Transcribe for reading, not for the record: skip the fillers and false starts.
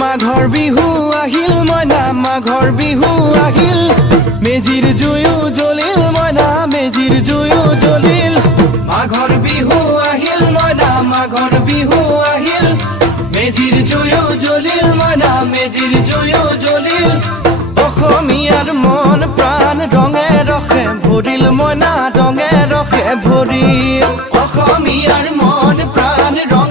মাঘৰ বিহু আহিল মইনা মাঘৰ বিহু আহিল মেজিৰ জুয়ো জ্বলিল মইনা মেজিৰ জুয়ো জ্বলিল মাঘৰ বিহু আহিল মইনা মাঘৰ বিহু আহিল মেজিৰ জুয়ো জ্বলিল মইনা মেজিৰ জুয়ো জ্বলিল অসমীয়াৰ মন প্ৰাণ ৰঙে ৰসে ভৰিল মইনা ৰঙে ৰসে ভৰিল অসমীয়াৰ মন